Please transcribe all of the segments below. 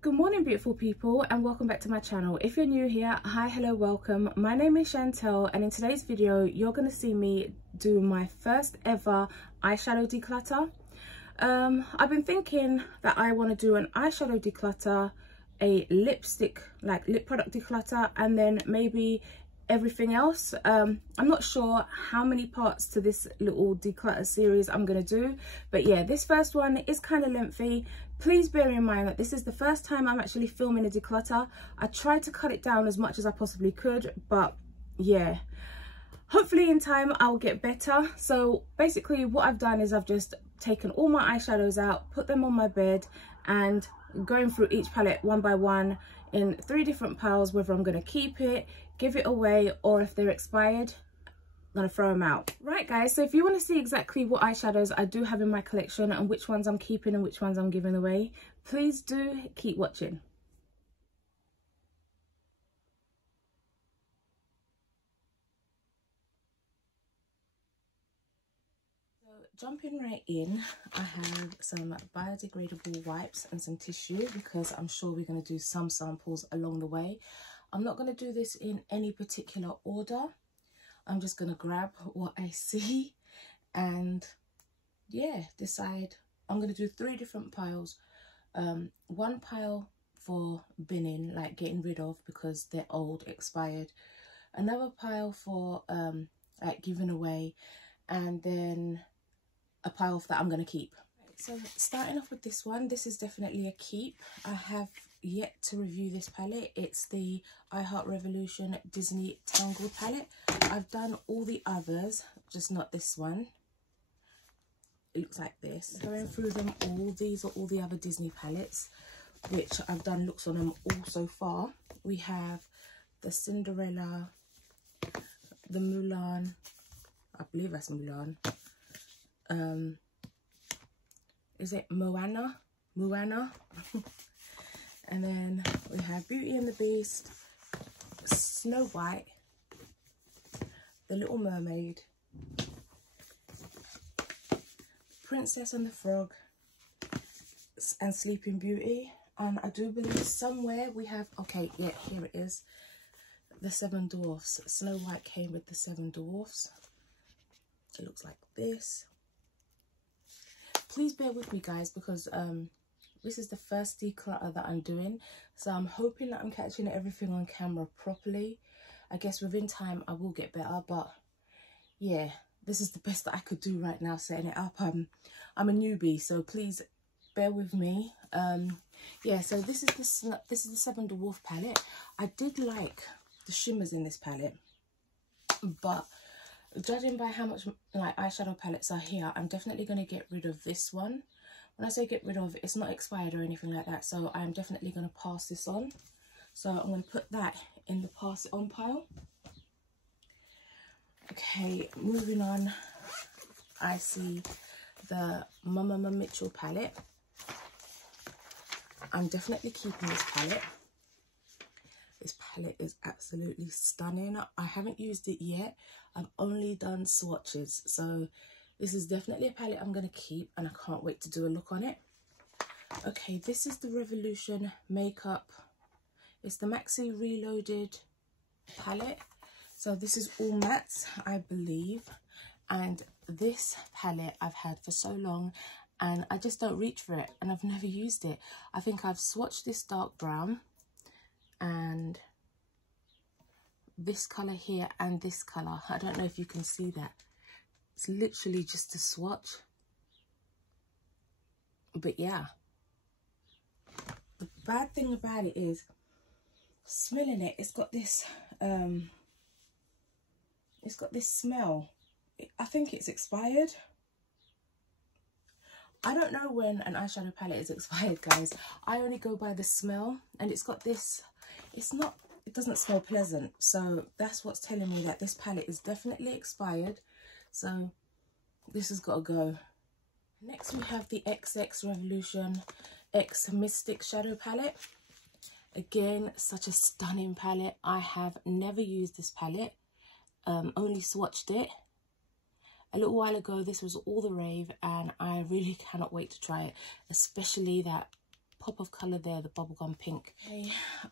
Good morning, beautiful people, and welcome back to my channel. If you're new here, hi, hello, welcome. My name is Chantel, and in today's video you're going to see me do my first ever eyeshadow declutter. I've been thinking that I want to do an eyeshadow declutter, a lipstick, like lip product declutter, and then maybe everything else. I'm not sure how many parts to this little declutter series I'm gonna do, but yeah, this first one is kind of lengthy. Please bear in mind that this is the first time I'm actually filming a declutter. I tried to cut it down as much as I possibly could, but yeah, hopefully in time I'll get better. So basically what I've done is I've just taken all my eyeshadows out, put them on my bed, and going through each palette one by one in 3 different piles, whether I'm going to keep it, give it away, or if they're expired, I'm going to throw them out. Right guys, so if you want to see exactly what eyeshadows I do have in my collection and which ones I'm keeping and which ones I'm giving away, please do keep watching. Jumping right in, I have some biodegradable wipes and some tissue because I'm sure we're going to do some samples along the way. I'm not going to do this in any particular order. I'm just going to grab what I see and yeah, decide. I'm going to do 3 different piles. One pile for binning, like getting rid of because they're old, expired. Another pile for like giving away, and then a pile that I'm going to keep. So starting off with this one, this is definitely a keep. I have yet to review this palette. It's the I Heart Revolution Disney Tangled palette. I've done all the others, just not this one. It looks like this. Going through them all, these are all the other Disney palettes, which I've done looks on them all so far. We have the Cinderella, the Mulan, I believe that's Mulan. Is it Moana? And then we have Beauty and the Beast, Snow White, The Little Mermaid, Princess and the Frog, and Sleeping Beauty. And I do believe somewhere we have, okay, yeah, here it is, the 7 Dwarfs. Snow White came with the 7 Dwarfs. It looks like this. Please bear with me guys, because this is the first declutter that I'm doing, so I'm hoping that I'm catching everything on camera properly. I guess within time I will get better, but yeah, this is the best that I could do right now setting it up. I'm a newbie, so please bear with me. Yeah, so this is the 7 Dwarf palette. I did like the shimmers in this palette, but judging by how much like eyeshadow palettes are here, I'm definitely going to get rid of this one. When I say get rid of, it's not expired or anything like that, so I'm definitely going to pass this on. So I'm going to put that in the pass it on pile. Okay, moving on, I see the Mama Mitchell palette. I'm definitely keeping this palette. This palette is absolutely stunning. I haven't used it yet. I've only done swatches. So this is definitely a palette I'm going to keep, and I can't wait to do a look on it. Okay, this is the Revolution Makeup. It's the Maxi Reloaded palette. So this is all mattes, I believe. And this palette I've had for so long, and I just don't reach for it, and I've never used it. I think I've swatched this dark brown, and this colour here, and this colour. I don't know if you can see that. It's literally just a swatch. But yeah, the bad thing about it is smelling it. It's got this smell. I think it's expired. I don't know when an eyeshadow palette is expired, guys. I only go by the smell, and it's got this, it doesn't smell pleasant, so that's what's telling me that this palette is definitely expired. So this has got to go. Next we have the XX Revolution X Mystic Shadow Palette. Again, such a stunning palette. I have never used this palette, only swatched it. A little while ago, this was all the rave, and I really cannot wait to try it, especially that pop of colour there, the bubblegum pink.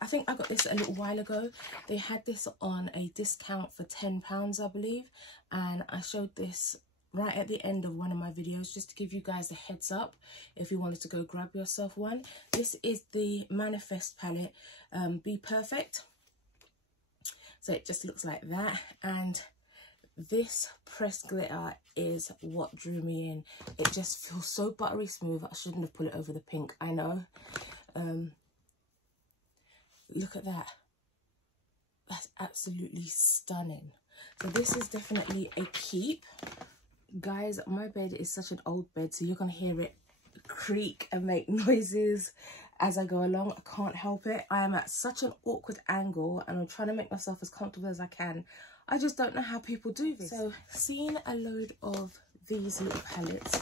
I think I got this a little while ago. They had this on a discount for £10, I believe, and I showed this right at the end of one of my videos just to give you guys a heads up if you wanted to go grab yourself one. This is the Manifest palette, Be Perfect. So it just looks like that, and this pressed glitter is what drew me in. It just feels so buttery smooth. I shouldn't have put it over the pink, I know. Look at that. That's absolutely stunning. So this is definitely a keep. Guys, my bed is such an old bed, so you're going to hear it creak and make noises as I go along. I can't help it. I am at such an awkward angle, and I'm trying to make myself as comfortable as I can. I just don't know how people do this. So seeing a load of these little palettes,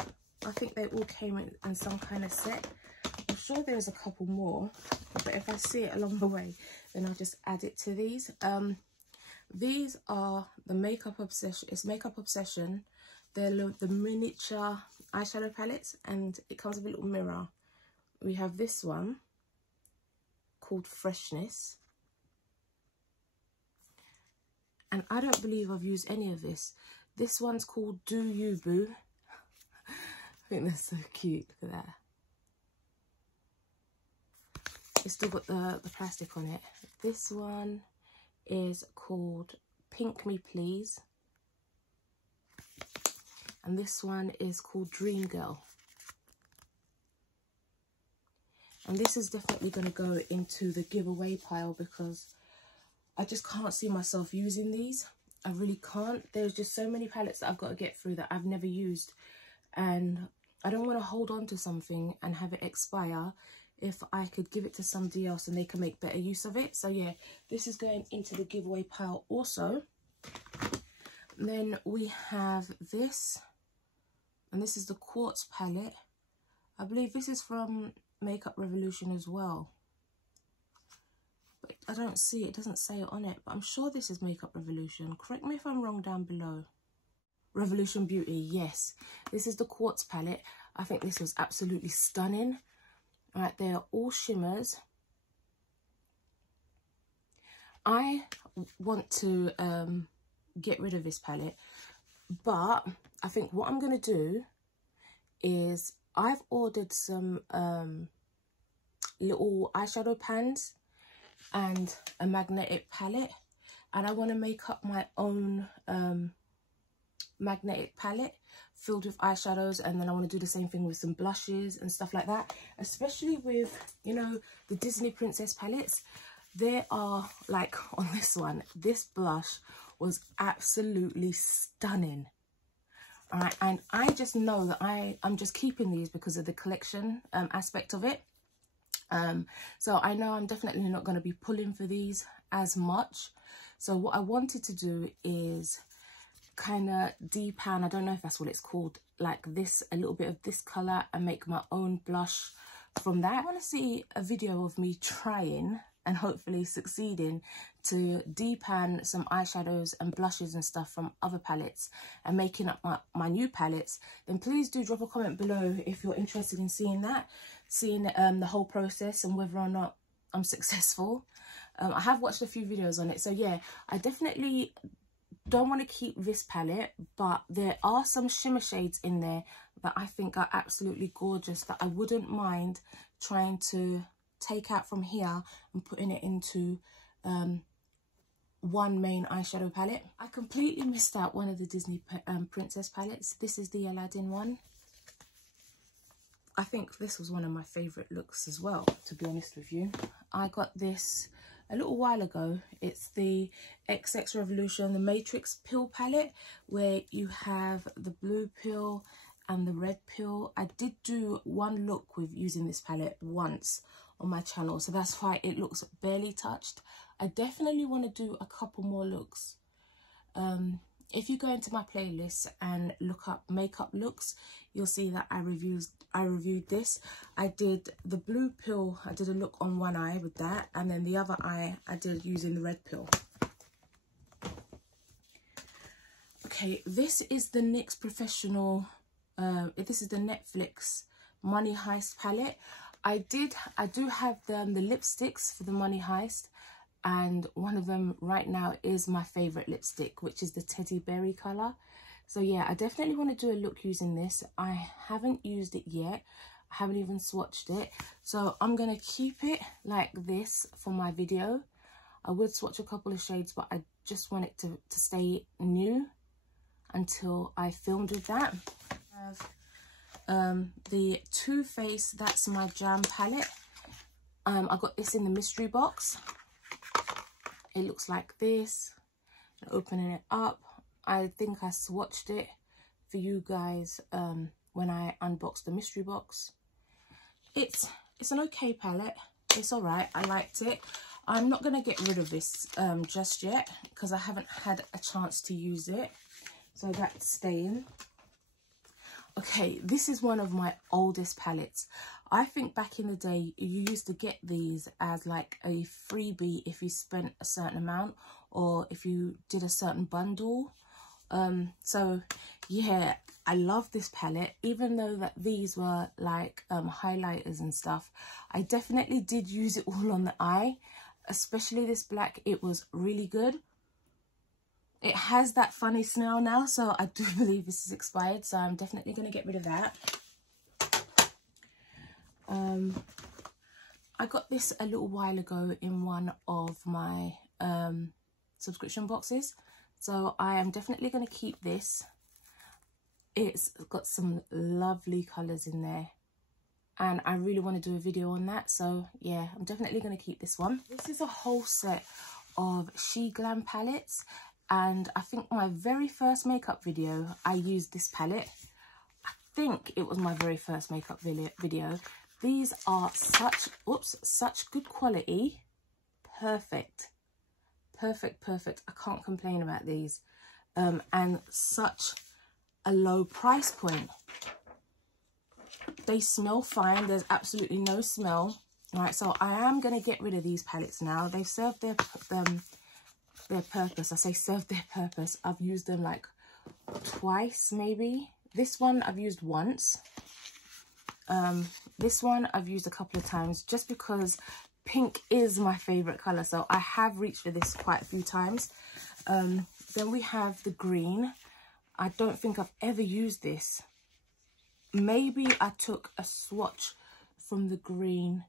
I think they all came in some kind of set. I'm sure there's a couple more, but if I see it along the way, then I'll just add it to these. These are the Makeup Obsession. It's Makeup Obsession. They're the miniature eyeshadow palettes, and it comes with a little mirror. We have this one called Freshness. And I don't believe I've used any of this. This one's called Do You Boo. I think that's so cute. Look at that. It's still got the plastic on it. This one is called Pink Me Please. And this one is called Dream Girl. And this is definitely going to go into the giveaway pile because I just can't see myself using these. I really can't. There's just so many palettes that I've got to get through that I've never used. And I don't want to hold on to something and have it expire if I could give it to somebody else and they can make better use of it. So yeah, this is going into the giveaway pile also. And then we have this. And this is the Quartz Palette. I believe this is from Makeup Revolution as well. But I don't see it. It doesn't say it on it. But I'm sure this is Makeup Revolution. Correct me if I'm wrong down below. Revolution Beauty, yes. This is the Quartz Palette. I think this was absolutely stunning. Right, they are all shimmers. I want to get rid of this palette. But I think what I'm going to do is I've ordered some little eyeshadow pans and a magnetic palette, and I want to make up my own magnetic palette filled with eyeshadows, and then I want to do the same thing with some blushes and stuff like that, especially with, you know, the Disney Princess palettes. There are, like on this one, this blush was absolutely stunning. All right, and I just know that I'm just keeping these because of the collection aspect of it. So I know I'm definitely not going to be pulling for these as much. So what I wanted to do is kind of depan, I don't know if that's what it's called, like this, a little bit of this colour, and make my own blush from that. I want to see a video of me trying and hopefully succeeding to depan some eyeshadows and blushes and stuff from other palettes and making up my new palettes. Then please do drop a comment below if you're interested in seeing that, seeing the whole process and whether or not I'm successful. I have watched a few videos on it, so yeah, I definitely don't want to keep this palette, but there are some shimmer shades in there that I think are absolutely gorgeous that I wouldn't mind trying to take out from here and putting it into one main eyeshadow palette. I completely missed out one of the Disney Princess palettes. This is the Aladdin one. I think this was one of my favourite looks as well, to be honest with you. I got this a little while ago. It's the XX Revolution, the Matrix Pill palette, where you have the blue pill and the red pill. I did do one look with using this palette once on my channel, so that's why it looks barely touched. I definitely want to do a couple more looks. If you go into my playlist and look up makeup looks, you'll see that I reviewed this. I did the blue pill, I did a look on one eye with that, and then the other eye I did using the red pill. Okay, this is the NYX Professional, this is the Netflix Money Heist palette. I do have the lipsticks for the Money Heist, and one of them right now is my favorite lipstick, which is the Teddy Berry color. So yeah, I definitely want to do a look using this. I haven't used it yet. I haven't even swatched it. So I'm going to keep it like this for my video. I would swatch a couple of shades, but I just want it to stay new until I filmed with that. I have the Too Faced That's My Jam palette. I got this in the mystery box. It looks like this. Opening it up, I think I swatched it for you guys when I unboxed the mystery box. It's an okay palette. It's all right. I liked it. I'm not going to get rid of this just yet because I haven't had a chance to use it. So that's staying. Okay, this is one of my oldest palettes. I think back in the day, you used to get these as like a freebie if you spent a certain amount or if you did a certain bundle. So yeah, I love this palette. Even though that these were like highlighters and stuff, I definitely did use it all on the eye, especially this black. It was really good. It has that funny smell now, so I do believe this is expired, so I'm definitely going to get rid of that. I got this a little while ago in one of my subscription boxes, so I am definitely going to keep this. It's got some lovely colours in there, and I really want to do a video on that, so yeah, I'm definitely going to keep this one. This is a whole set of She Glam palettes. And I think my very first makeup video, I used this palette. I think it was my very first makeup video. These are such good quality. Perfect. Perfect. I can't complain about these. And such a low price point. They smell fine. There's absolutely no smell. Right, so I am going to get rid of these palettes now. They've served their purpose. I say serve their purpose. I've used them like twice maybe. This one I've used once. This one I've used a couple of times just because pink is my favorite color, so I have reached for this quite a few times. Then we have the green. I don't think I've ever used this. Maybe I took a swatch from the green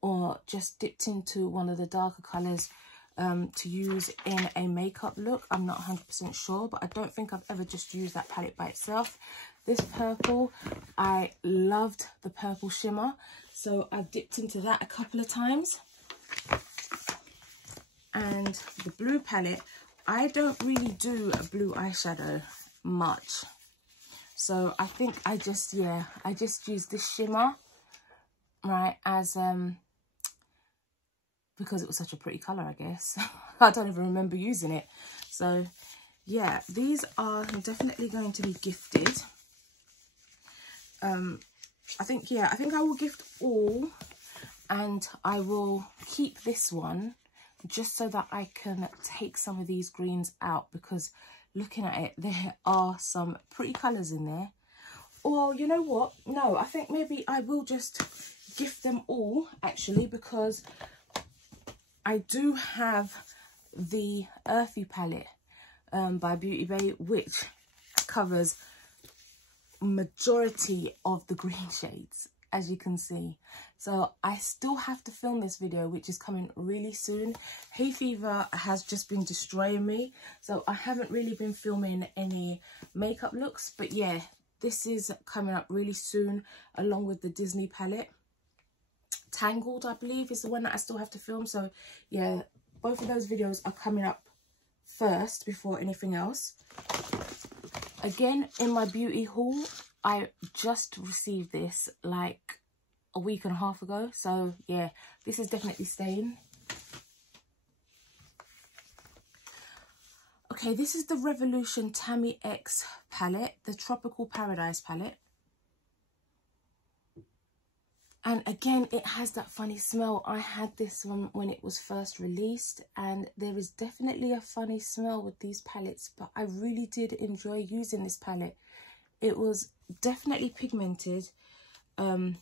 or just dipped into one of the darker colors to use in a makeup look. I'm not 100% sure, but I don't think I've ever just used that palette by itself. This purple, I loved the purple shimmer, so I've dipped into that a couple of times. And the blue palette, I don't really do a blue eyeshadow much, so I think I just used this shimmer, right, as because it was such a pretty color, I guess. I don't even remember using it. So yeah, these are definitely going to be gifted. I think I will gift all, and I will keep this one just so that I can take some of these greens out, because looking at it, there are some pretty colors in there. Or you know what, no, I think maybe I will just gift them all actually, because I do have the Earthy palette by Beauty Bay, which covers majority of the green shades, as you can see. So I still have to film this video, which is coming really soon. Hay fever has just been destroying me, so I haven't really been filming any makeup looks, but yeah, this is coming up really soon, along with the Disney palette. Tangled, I believe, is the one that I still have to film. So yeah, both of those videos are coming up first before anything else. Again, in my beauty haul, I just received this like a week and a half ago, so yeah, this is definitely staying. Okay, this is the Revolution Tammy X palette, the Tropical Paradise palette. And again, it has that funny smell. I had this one when it was first released, and there is definitely a funny smell with these palettes, but I really did enjoy using this palette. It was definitely pigmented, and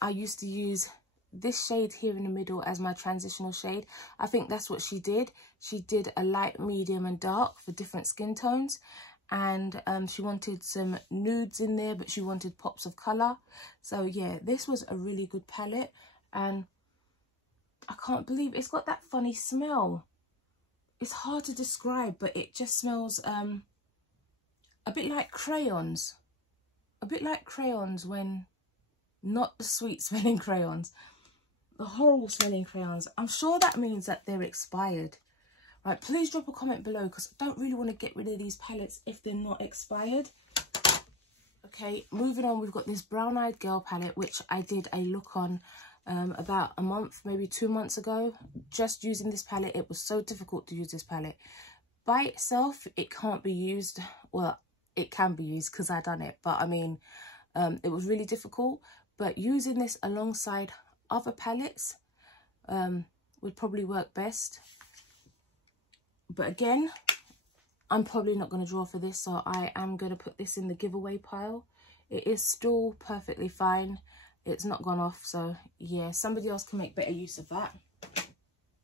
I used to use this shade here in the middle as my transitional shade. I think that's what she did. She did a light, medium and dark for different skin tones, and she wanted some nudes in there, but she wanted pops of color. So yeah, this was a really good palette, and I can't believe it's got that funny smell. It's hard to describe, but it just smells a bit like crayons. A bit like crayons, when not the sweet smelling crayons, the horrible smelling crayons. I'm sure that means that they're expired. Right, please drop a comment below, because I don't really want to get rid of these palettes if they're not expired. Okay, moving on, we've got this Brown Eyed Girl palette, which I did a look on about a month, maybe 2 months ago. Just using this palette, it was so difficult to use this palette. By itself, it can't be used. Well, it can be used because I done it, but I mean, it was really difficult. But using this alongside other palettes would probably work best. But again, I'm probably not going to draw for this, so I am going to put this in the giveaway pile. It is still perfectly fine. It's not gone off, so yeah, somebody else can make better use of that.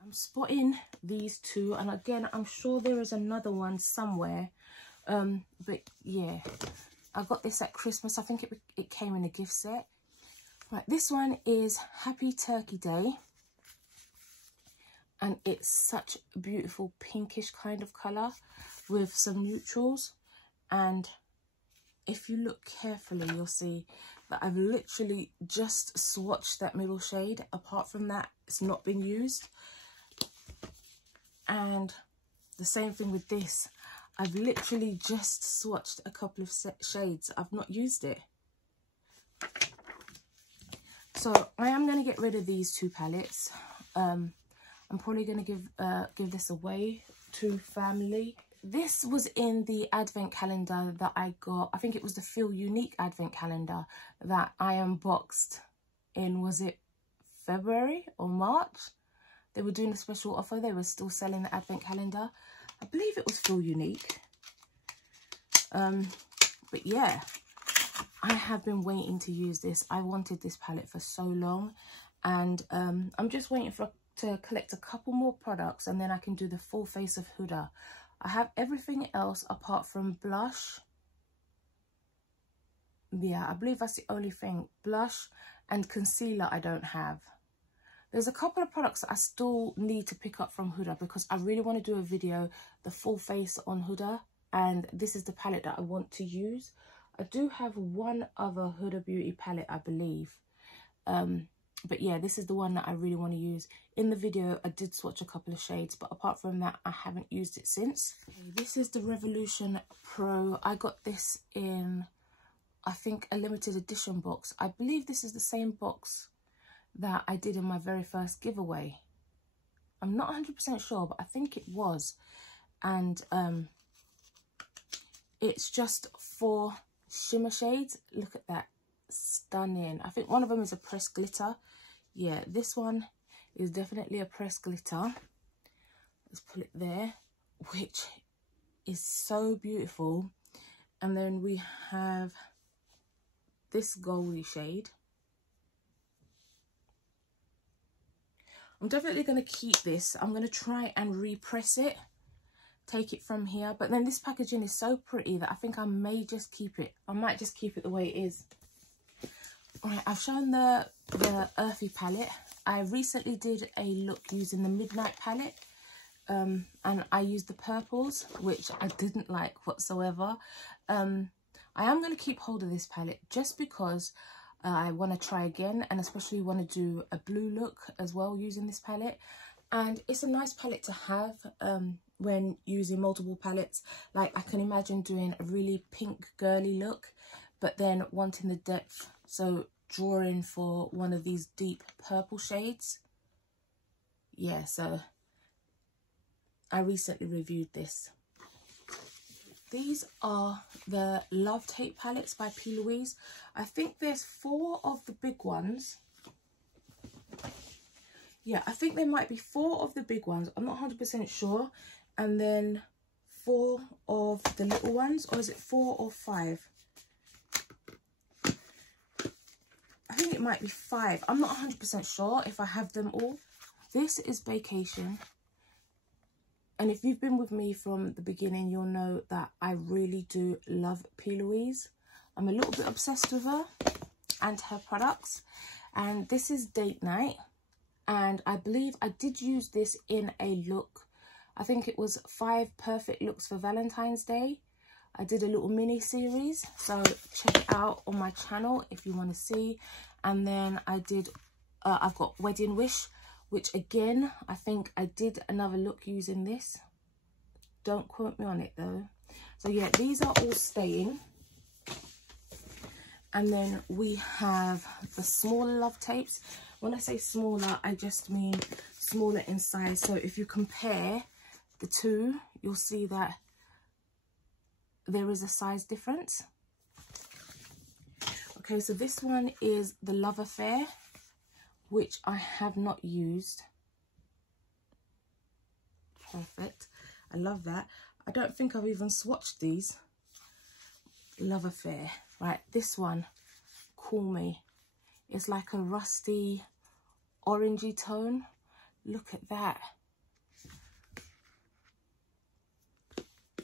I'm spotting these two, and again, I'm sure there is another one somewhere. But yeah, I got this at Christmas. I think it came in a gift set. Right, this one is Happy Turkey Day, and it's such a beautiful pinkish kind of colour with some neutrals. And if you look carefully, you'll see that I've literally just swatched that middle shade. Apart from that, it's not been used. And the same thing with this. I've literally just swatched a couple of shades. I've not used it. So I am going to get rid of these two palettes. I'm probably going to give this away to family. This was in the advent calendar that I got. I think it was the Feel Unique advent calendar that I unboxed in, was it February or March? They were doing a special offer. They were still selling the advent calendar. I believe it was Feel Unique. But yeah, I have been waiting to use this. I wanted this palette for so long, and I'm just waiting to collect a couple more products, and then I can do the full face of Huda. I have everything else apart from blush. Yeah, I believe that's the only thing. Blush and concealer I don't have. There's a couple of products that I still need to pick up from Huda, because I really want to do a video, the full face on Huda, and this is the palette that I want to use. I do have one other Huda Beauty palette, I believe. But yeah, this is the one that I really want to use. In the video, I did swatch a couple of shades, but apart from that, I haven't used it since. Okay, this is the Revolution Pro. I got this in, I think, a limited edition box. I believe this is the same box that I did in my very first giveaway. I'm not 100% sure, but I think it was. And it's just 4 shimmer shades. Look at that, stunning. I think one of them is a pressed glitter. Yeah, this one is definitely a pressed glitter. Let's put it there, which is so beautiful. And then we have this goldy shade. I'm definitely going to keep this. I'm going to try and repress it, take it from here. But then this packaging is so pretty that I think I may just keep it. I might just keep it the way it is. Alright, I've shown the Earthy palette. I recently did a look using the Midnight palette. And I used the purples, which I didn't like whatsoever. I am going to keep hold of this palette just because I want to try again, and especially want to do a blue look as well using this palette. And it's a nice palette to have when using multiple palettes. Like, I can imagine doing a really pink girly look, but then wanting the depth, so drawing for one of these deep purple shades. Yeah, so I recently reviewed this. These are the Love Tape palettes by P. Louise. I think there's 4 of the big ones. Yeah, I think there might be 4 of the big ones. I'm not 100% sure. And then 4 of the little ones. Or is it 4 or 5? I think it might be 5. I'm not 100% sure if I have them all. This is Vacation. And if you've been with me from the beginning, you'll know that I really do love P. Louise. I'm a little bit obsessed with her and her products. And this is Date Night. And I believe I did use this in a look. I think it was 5 perfect looks for Valentine's Day. I did a little mini series, so check it out on my channel if you want to see. And then I did, I've got Wedding Wish, which again, I think I did another look using this. Don't quote me on it though. So yeah, these are all staying. And then we have the smaller Love Tapes. When I say smaller, I just mean smaller in size. So if you compare the two, you'll see that there is a size difference. Okay, so this one is the Love Affair, which I have not used. Perfect. I love that. I don't think I've even swatched these. Love Affair. Right, this one, Call Me. It's like a rusty orangey tone. Look at that.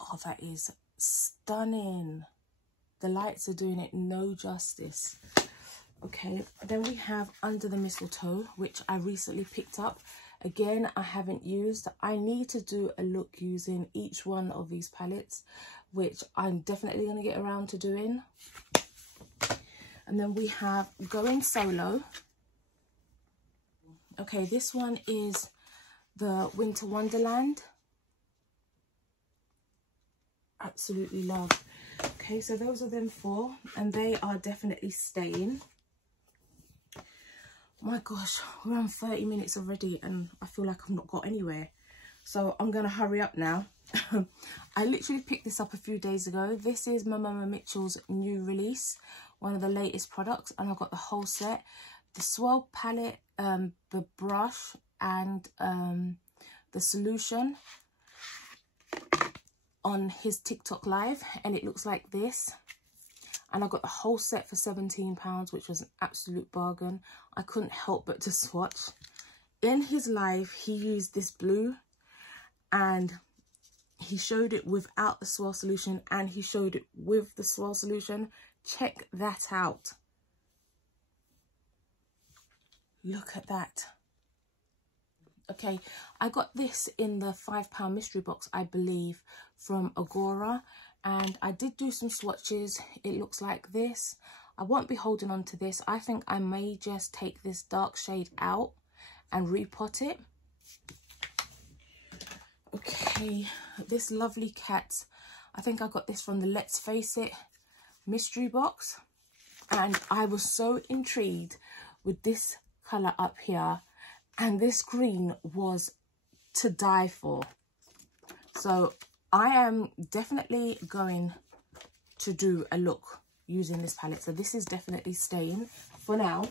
Oh, that is stunning. The lights are doing it no justice. Okay, then we have Under the Mistletoe, which I recently picked up. Again, I haven't used. I need to do a look using each one of these palettes, which I'm definitely going to get around to doing. And then we have Going Solo. Okay, this one is the Winter Wonderland. Absolutely love. Okay, so those are them 4, and they are definitely staying. My gosh, we're on 30 minutes already and I feel like I've not got anywhere. So I'm going to hurry up now. I literally picked this up a few days ago. This is Mama Mitchell's new release, one of the latest products, and I got the whole set. The Swirl palette, the brush, and the solution on his TikTok live, and it looks like this. And I got the whole set for £17, which was an absolute bargain. I couldn't help but to swatch. In his live, he used this blue, and he showed it without the swirl solution, and he showed it with the swirl solution. Check that out. Look at that. Okay, I got this in the £5 mystery box, I believe, from Agora. And I did do some swatches. It looks like this. I won't be holding on to this. I think I may just take this dark shade out and repot it. Okay, this Lovely Cat. I think I got this from the Let's Face It mystery box. And I was so intrigued with this colour up here. And this green was to die for. So I am definitely going to do a look using this palette. So this is definitely staying for now.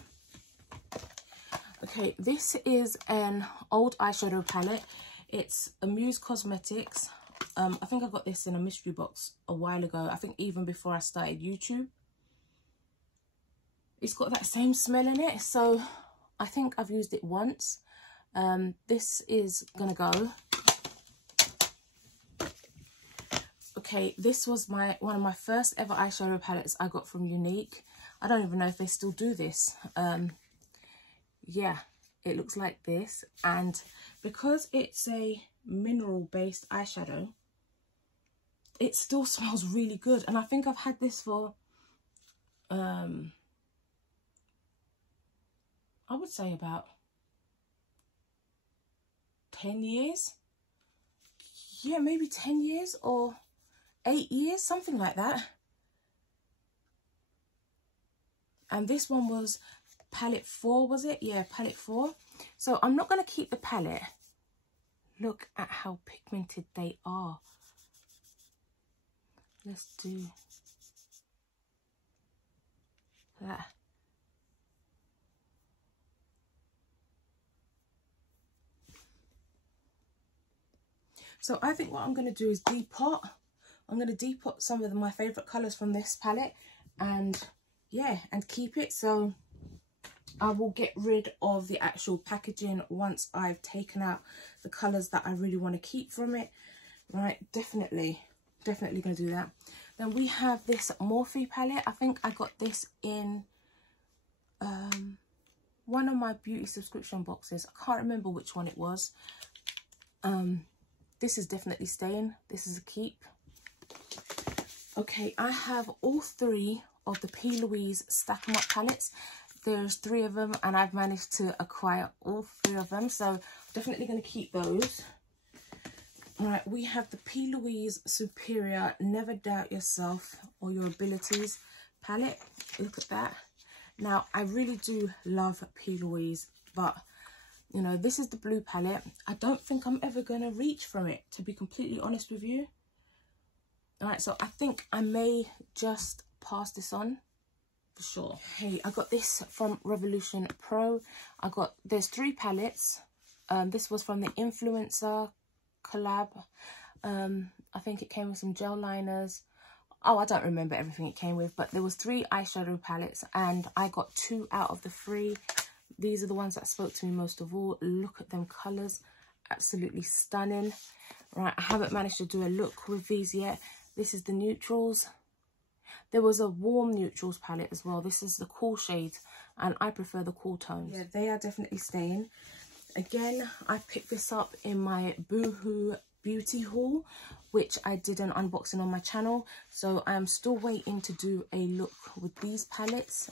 Okay, this is an old eyeshadow palette. It's a Muse Cosmetics. I think I got this in a mystery box a while ago. I think even before I started YouTube. It's got that same smell in it. So I think I've used it once. This is gonna go. Okay, this was one of my first ever eyeshadow palettes I got from Unique. I don't even know if they still do this. Yeah, it looks like this. And because it's a mineral based eyeshadow, it still smells really good. And I think I've had this for, I would say about 10 years. Yeah, maybe 10 years or 8 years, something like that. And this one was palette 4, was it? Yeah, palette 4. So I'm not going to keep the palette. Look at how pigmented they are. let's do that. So I think what I'm going to do is depot. I'm going to depot some of my favourite colours from this palette, and yeah, and keep it. So I will get rid of the actual packaging once I've taken out the colours that I really want to keep from it. Right, definitely going to do that. Then we have this Morphe palette. I think I got this in one of my beauty subscription boxes. I can't remember which one it was. This is definitely staying. This is a keep. Okay, I have all three of the P. Louise Stack 'em Up palettes. There's 3 of them, and I've managed to acquire all 3 of them, so definitely going to keep those. Right, we have the P. Louise Superior Never Doubt Yourself or Your Abilities palette. Look at that. Now, I really do love P. Louise, but you know, this is the blue palette. I don't think I'm ever going to reach from it, to be completely honest with you. All right, so I think I may just pass this on for sure. Hey, I got this from Revolution Pro. There's 3 palettes. This was from the Influencer collab. I think it came with some gel liners. Oh, I don't remember everything it came with, but there was 3 eyeshadow palettes, and I got 2 out of the 3. These are the ones that spoke to me most of all. Look at them colours. Absolutely stunning. Right, I haven't managed to do a look with these yet. This is the neutrals. There was a warm neutrals palette as well. This is the cool shades, and I prefer the cool tones. Yeah, they are definitely staying. Again, I picked this up in my Boohoo beauty haul, which I did an unboxing on my channel. So I'm still waiting to do a look with these palettes.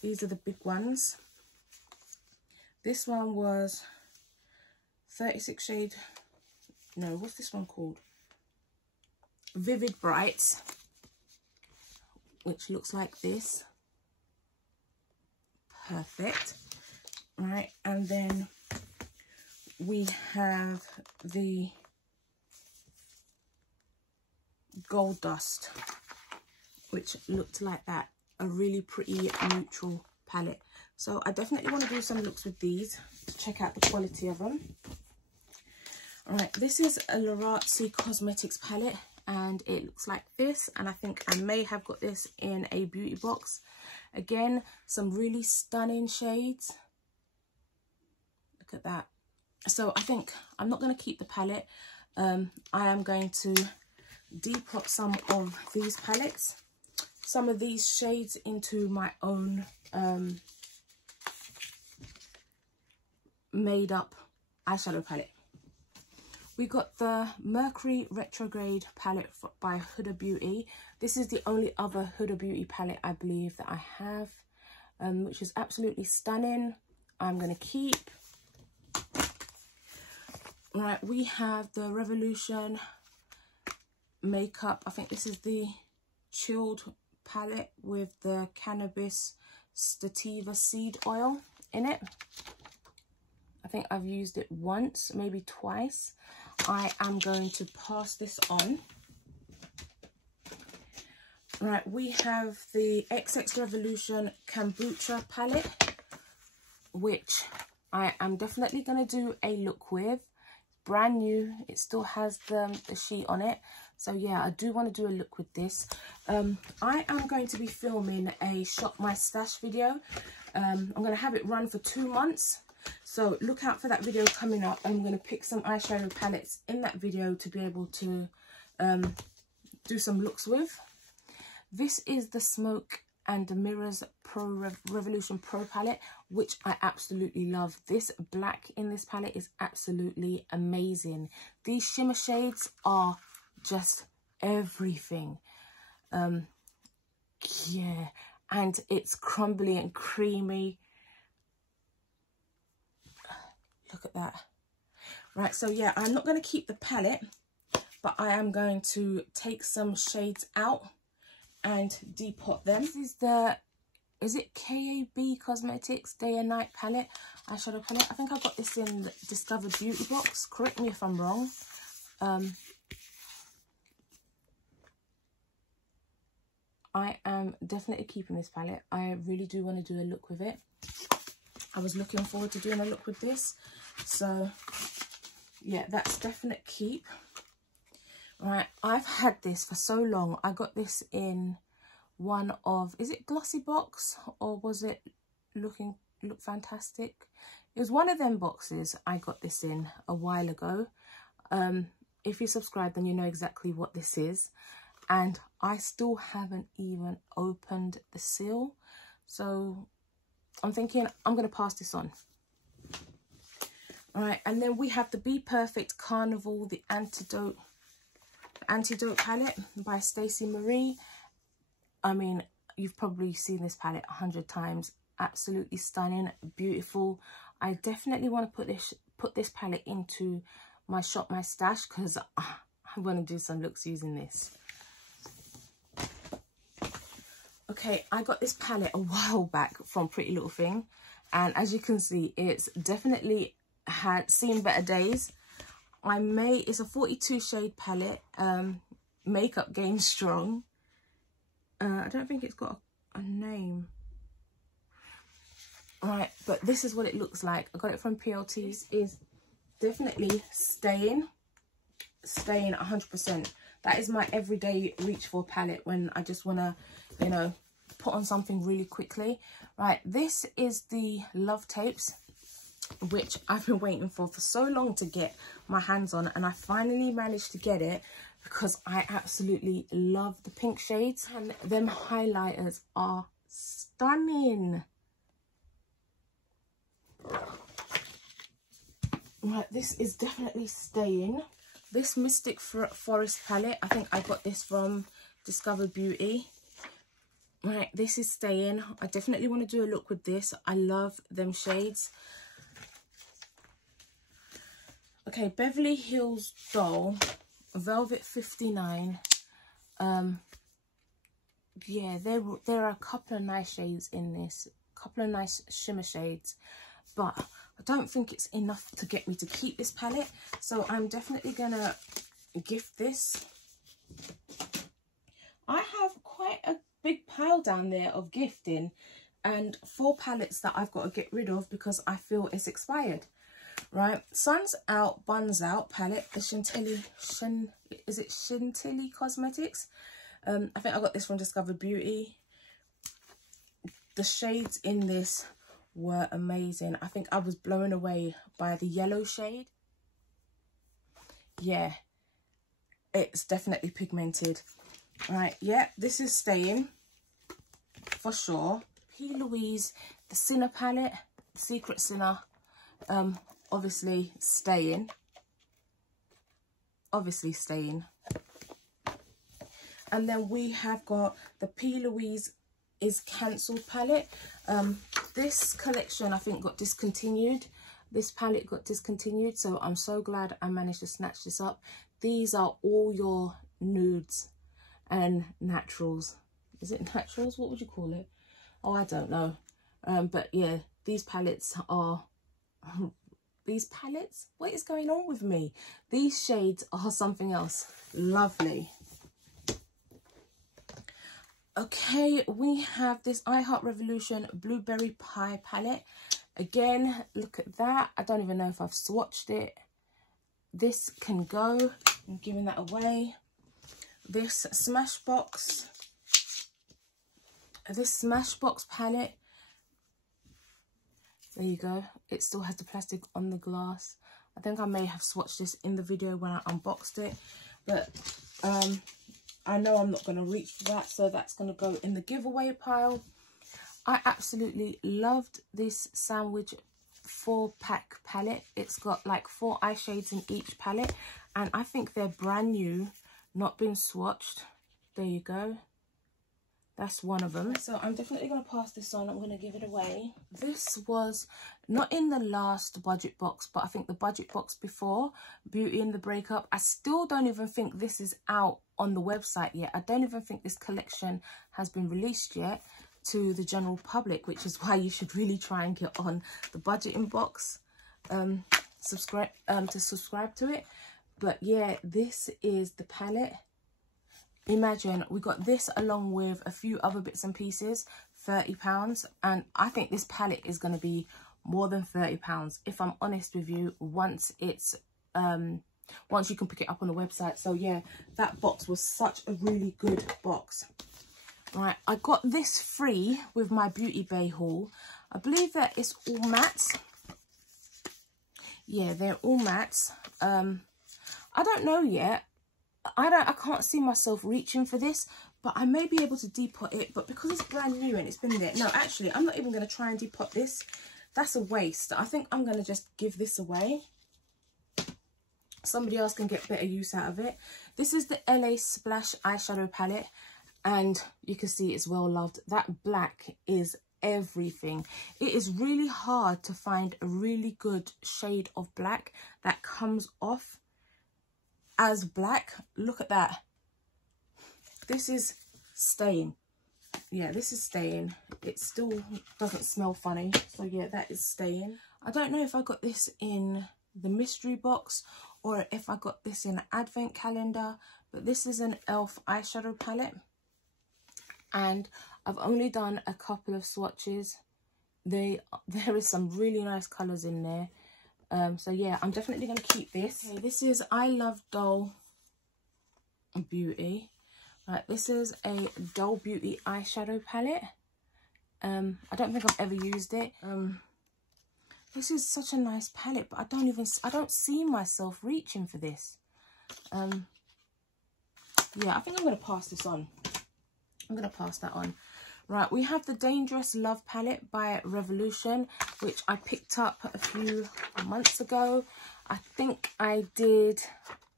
These are the big ones. This one was 36 shade. No, what's this one called? Vivid Brights, which looks like this. Perfect. All right, and then we have the Gold Dust, which looked like that. A really pretty neutral palette. So I definitely want to do some looks with these to check out the quality of them. All right, this is a Lorazzi Cosmetics palette, and it looks like this, and I think I may have got this in a beauty box. Again, some really stunning shades. Look at that. So I think I'm not going to keep the palette. I am going to depot some of these palettes, some of these shades, into my own made up eyeshadow palette. We got the Mercury Retrograde palette by Huda Beauty. This is the only other Huda Beauty palette I believe that I have, which is absolutely stunning. I'm going to keep. Right, we have the Revolution Makeup. I think this is the chilled palette with the cannabis sativa seed oil in it. I think I've used it once, maybe twice. I am going to pass this on. Right, we have the XX Revolution Kombucha palette, which I am definitely going to do a look with. Brand new, it still has the sheet on it. So yeah, I do want to do a look with this. I am going to be filming a Shop My Stash video. I'm going to have it run for 2 months. So look out for that video coming up. I'm going to pick some eyeshadow palettes in that video to be able to do some looks with. This is the Smoke and the Mirrors Revolution Pro palette, which I absolutely love. This black in this palette is absolutely amazing. These shimmer shades are just everything. Yeah, and it's crumbly and creamy. Look at that. Right, so yeah, I'm not going to keep the palette, but I am going to take some shades out and depot them. This is the, is it KAB Cosmetics Day and Night palette, eyeshadow palette. I think I got this in the Discover Beauty box. Correct me if I'm wrong. I am definitely keeping this palette. I really do want to do a look with it. I was looking forward to doing a look with this. So, yeah, that's definite keep. Right, I've had this for so long. I got this in one of, is it Glossy Box or was it Look Fantastic? It was one of them boxes I got this in a while ago. If you subscribe, then you know exactly what this is. And I still haven't even opened the seal. So I'm thinking I'm going to pass this on. All right, and then we have the Be Perfect Carnival, the Antidote palette by Stacey Marie. I mean, you've probably seen this palette 100 times. Absolutely stunning, beautiful. I definitely want to put this palette into my shop, my stash, because I want to do some looks using this. Okay, I got this palette a while back from Pretty Little Thing, and as you can see, it's definitely had seen better days. It's a 42 shade palette, Makeup Game Strong. I don't think it's got a name. Right, but this is what it looks like. I got it from PLT. This is definitely staying 100%. That is my everyday reach for palette when I just want to, you know, put on something really quickly. Right, this is the Love Tapes, which I've been waiting for so long to get my hands on, and I finally managed to get it because I absolutely love the pink shades, and them highlighters are stunning. Right, this is definitely staying. This Mystic Forest palette, I think I got this from Discover Beauty. Right, this is staying. I definitely want to do a look with this. I love them shades. Okay, Beverly Hills Doll, Velvet 59. Yeah, there are a couple of nice shades in this. A couple of nice shimmer shades. But I don't think it's enough to get me to keep this palette. So I'm definitely going to gift this. I have quite a big pile down there of gifting. And 4 palettes that I've got to get rid of because I feel it's expired. Right, Sun's Out, Buns Out palette, the Chantilly Cosmetics. I think I got this from Discover Beauty. The shades in this were amazing. I think I was blown away by the yellow shade. Yeah, it's definitely pigmented. Right, yeah, this is staying for sure. P. Louise, the Sinner palette, Secret Sinner. Obviously staying. And then we have got the P. Louise is Cancelled palette. This collection I think got discontinued. This palette got discontinued, so I'm so glad I managed to snatch this up. These are all your nudes and naturals. Is it naturals? What would you call it? Oh, I don't know. But yeah, these palettes are these palettes, what is going on with me? These shades are something else. Lovely. Okay, we have this I Heart Revolution Blueberry Pie palette. Again, look at that. I don't even know if I've swatched it. This can go. I'm giving that away. This Smashbox palette. There you go. It still has the plastic on the glass. I think I may have swatched this in the video when I unboxed it. But I know I'm not going to reach for that. So that's going to go in the giveaway pile. I absolutely loved this Sandwich 4-pack palette. It's got like 4 eye shades in each palette. And I think they're brand new. Not been swatched. There you go. That's one of them. So I'm definitely going to pass this on. I'm going to give it away. This was not in the last budget box, but I think the budget box before, Beauty and the Breakup. I still don't even think this is out on the website yet. I don't even think this collection has been released yet to the general public, which is why you should really try and get on the budgeting box to subscribe to it. But yeah, this is the palette. imagine we got this along with a few other bits and pieces, £30, and I think this palette is going to be more than £30 if I'm honest with you, once it's once you can pick it up on the website. So yeah, that box was such a really good box. Right, I got this free with my Beauty Bay haul. I believe that it's all mattes. Yeah, they're all mattes. I don't know yet. I can't see myself reaching for this, but I may be able to depot it. But because it's brand new and it's been there, no, actually, I'm not even going to try and depot this. That's a waste. I think I'm going to just give this away. Somebody else can get better use out of it. This is the LA Splash eyeshadow palette, and you can see it's well loved. That black is everything. It is really hard to find a really good shade of black that comes off as black. Look at that. This is staying. Yeah, this is staying. It still doesn't smell funny, so yeah, that is staying. I don't know if I got this in the mystery box or if I got this in an advent calendar, but this is an e.l.f. eyeshadow palette, and I've only done a couple of swatches. There is some really nice colours in there. So yeah, I'm definitely going to keep this. Okay, this is I Love Doll Beauty. Right, this is a Doll Beauty eyeshadow palette. I don't think I've ever used it. This is such a nice palette, but I don't see myself reaching for this. Yeah, I think I'm going to pass this on. I'm going to pass that on. Right, we have the Dangerous Love palette by Revolution, which I picked up a few months ago. I think I did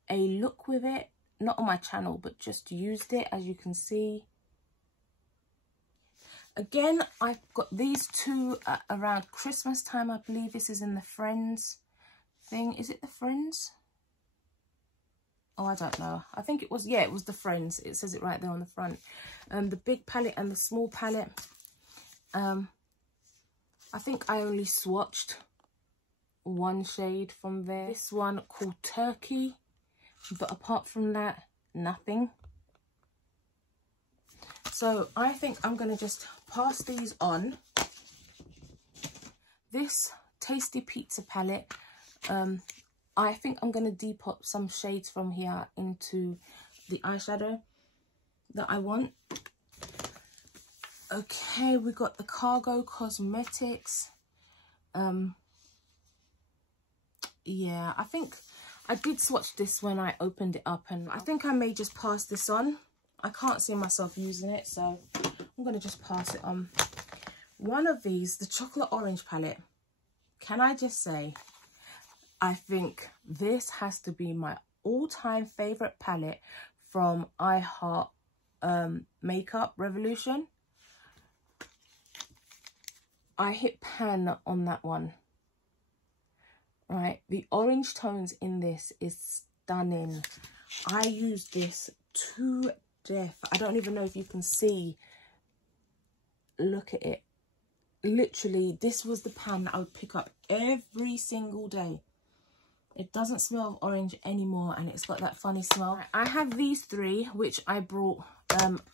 a look with it, not on my channel, but just used it, as you can see. Again, I got these two around Christmas time. I believe this is in the Friends thing. Is it the Friends? Oh, I don't know. I think it was, yeah, it was the Friends. It says it right there on the front. The big palette and the small palette. I think I only swatched one shade from there. This one called Turkey. But apart from that, nothing. So I think I'm going to just pass these on. This Tasty Pizza palette, I think I'm going to depot some shades from here into the eyeshadow that I want. Okay, we got the Cargo Cosmetics. Yeah, I think I did swatch this when I opened it up, and I think I may just pass this on. I can't see myself using it, so I'm going to just pass it on. One of these, the Chocolate Orange palette, can I just say, I think this has to be my all-time favourite palette from I Heart Makeup Revolution. I hit pan on that one. Right, the orange tones in this is stunning. I use this to death. I don't even know if you can see. Look at it. Literally, this was the pan that I would pick up every single day. It doesn't smell of orange anymore, and it's got that funny smell. I have these three, which I brought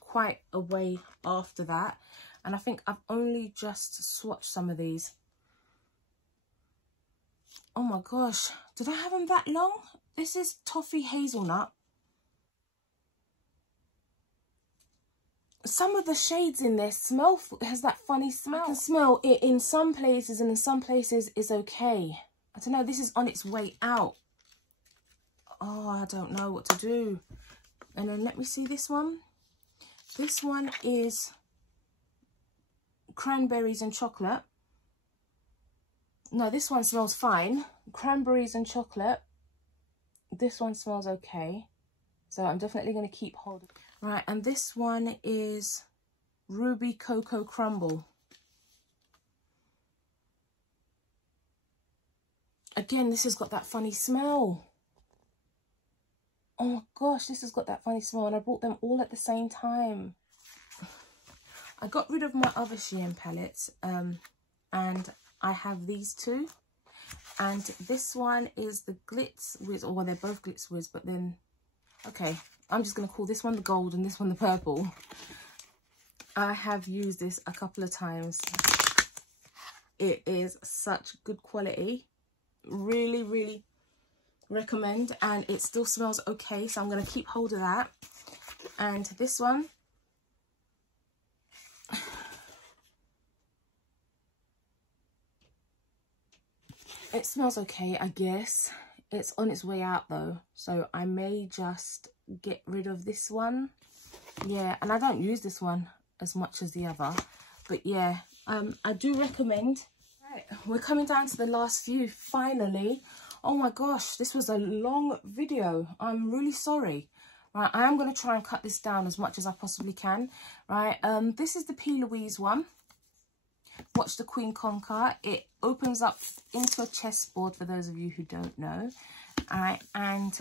quite a way after that, and I think I've only just swatched some of these. Oh my gosh, did I have them that long? This is Toffee Hazelnut. Some of the shades in there has that funny smell. I can smell it in some places, and in some places it's okay. I don't know, this is on its way out. Oh, I don't know what to do. And then let me see this one. This one is Cranberries and Chocolate. No, this one smells fine. Cranberries and Chocolate. This one smells okay. So I'm definitely going to keep hold of it. Right, and this one is Ruby Cocoa Crumble. Again, this has got that funny smell. Oh my gosh, this has got that funny smell, and I bought them all at the same time. I got rid of my other Shein palettes, and I have these two. And this one is the Glitz Wiz, or well, they're both Glitz Wiz, but then, okay, I'm just going to call this one the gold and this one the purple. I have used this a couple of times. It is such good quality. Really, really recommend. And it still smells okay, so I'm going to keep hold of that. And this one, it smells okay, I guess. It's on its way out though, so I may just get rid of this one. Yeah, and I don't use this one as much as the other, but yeah, I do recommend. Right, we're coming down to the last few finally. Oh my gosh, this was a long video. I'm really sorry. Right, I am going to try and cut this down as much as I possibly can. Right, this is the P. Louise one. Watch the Queen Conquer. It opens up into a chessboard for those of you who don't know. Alright, and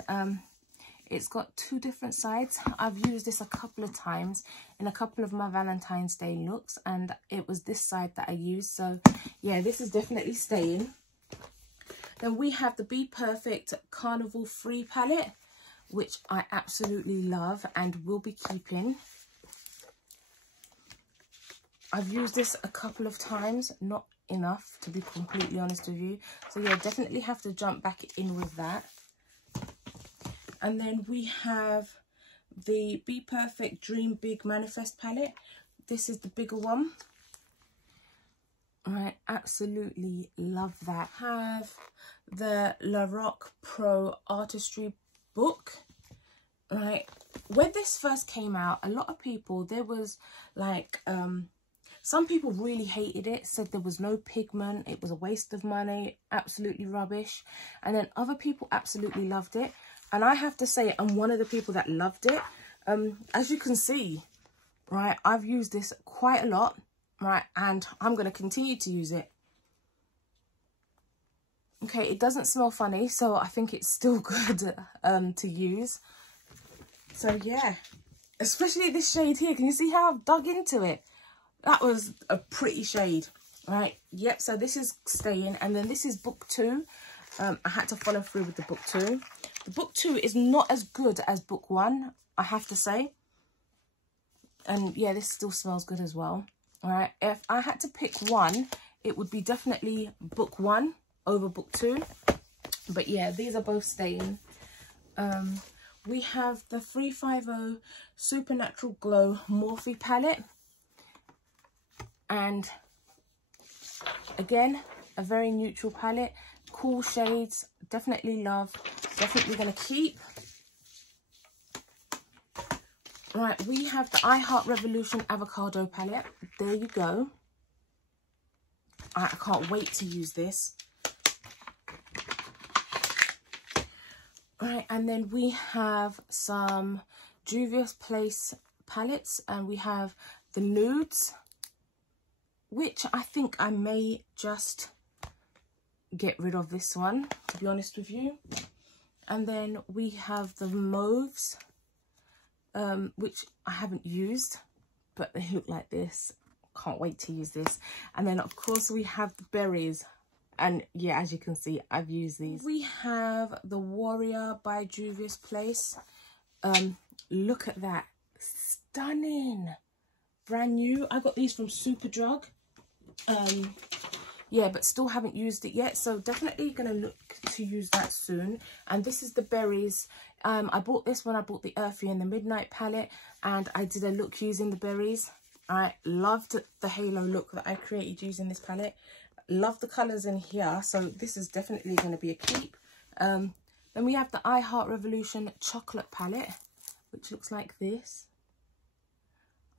it's got two different sides. I've used this a couple of times in a couple of my Valentine's Day looks, and it was this side that I used. So yeah, this is definitely staying. Then we have the Be Perfect Carnival Free palette, which I absolutely love and will be keeping. I've used this a couple of times, not enough to be completely honest with you. So yeah, definitely have to jump back in with that. And then we have the Be Perfect Dream Big Manifest palette. This is the bigger one. I absolutely love that. Have the La Rock Pro Artistry book. Right, when this first came out, a lot of people, there was like some people really hated it, said there was no pigment, it was a waste of money, absolutely rubbish. And then other people absolutely loved it. And I have to say, I'm one of the people that loved it. As you can see, right, I've used this quite a lot, right, and I'm going to continue to use it. Okay, it doesn't smell funny, so I think it's still good to use. So yeah, especially this shade here. Can you see how I've dug into it? That was a pretty shade, right? Yep, so this is staying. And then this is book 2. I had to follow through with the book 2. The book 2 is not as good as book 1, I have to say. And yeah, this still smells good as well. All right, if I had to pick one, it would be definitely book 1 over book 2. But yeah, these are both staying. We have the 350 Supernatural Glow Morphe Palette. And again, a very neutral palette. Cool shades, definitely love, definitely going to keep. Right, we have the I Heart Revolution Avocado palette. There you go. I can't wait to use this. Right, and then we have some Juvia's Place palettes, and we have the nudes, which I think I may just get rid of this one, to be honest with you. And then we have the mauves, which I haven't used, but they look like this. Can't wait to use this. And then of course we have the berries, and yeah, as you can see, I've used these. We have the Warrior by Juvia's Place. Look at that, stunning, brand new. I got these from Superdrug. Yeah, but still haven't used it yet, so definitely gonna look to use that soon. And this is the berries. I bought this when I bought the Earthy and the Midnight palette, and I did a look using the berries. I loved the halo look that I created using this palette. Love the colors in here, so this is definitely going to be a keep. Then we have the I Heart Revolution Chocolate palette, which looks like this.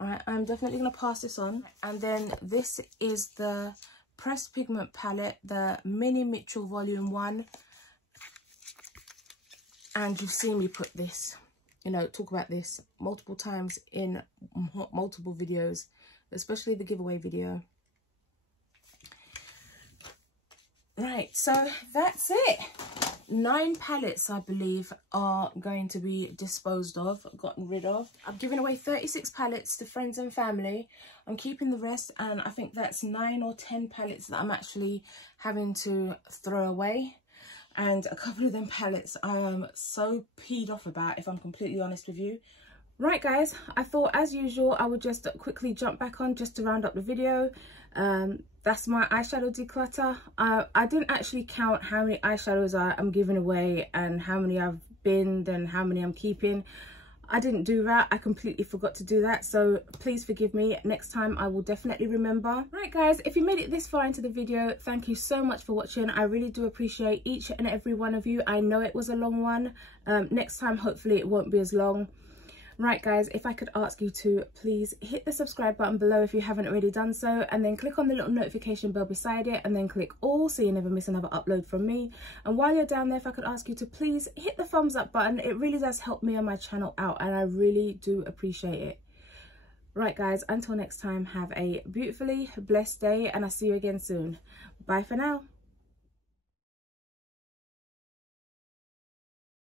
Alright, I'm definitely going to pass this on. And then this is the Pressed Pigment palette, the Mini Mitchell Volume 1. And you've seen me put this, you know, talk about this multiple times in multiple videos, especially the giveaway video. Right, so that's it. 9 palettes, I believe, are going to be disposed of, gotten rid of. I've given away 36 palettes to friends and family. I'm keeping the rest, and I think that's 9 or 10 palettes that I'm actually having to throw away. and a couple of them palettes I am so peed off about, if I'm completely honest with you. Right guys, I thought as usual I would just quickly jump back on just to round up the video. That's my eyeshadow declutter. I didn't actually count how many eyeshadows I'm giving away and how many I've binned and how many I'm keeping. I didn't do that. I completely forgot to do that, so please forgive me. Next time I will definitely remember. Right guys, if you made it this far into the video, thank you so much for watching. I really do appreciate each and every one of you. I know it was a long one. Next time hopefully it won't be as long. Right guys, if I could ask you to please hit the subscribe button below if you haven't already done so, and then click on the little notification bell beside it, and then click all so you never miss another upload from me. And while you're down there, if I could ask you to please hit the thumbs up button. It really does help me and my channel out, and I really do appreciate it. Right guys, until next time, have a beautifully blessed day, and I'll see you again soon. Bye for now.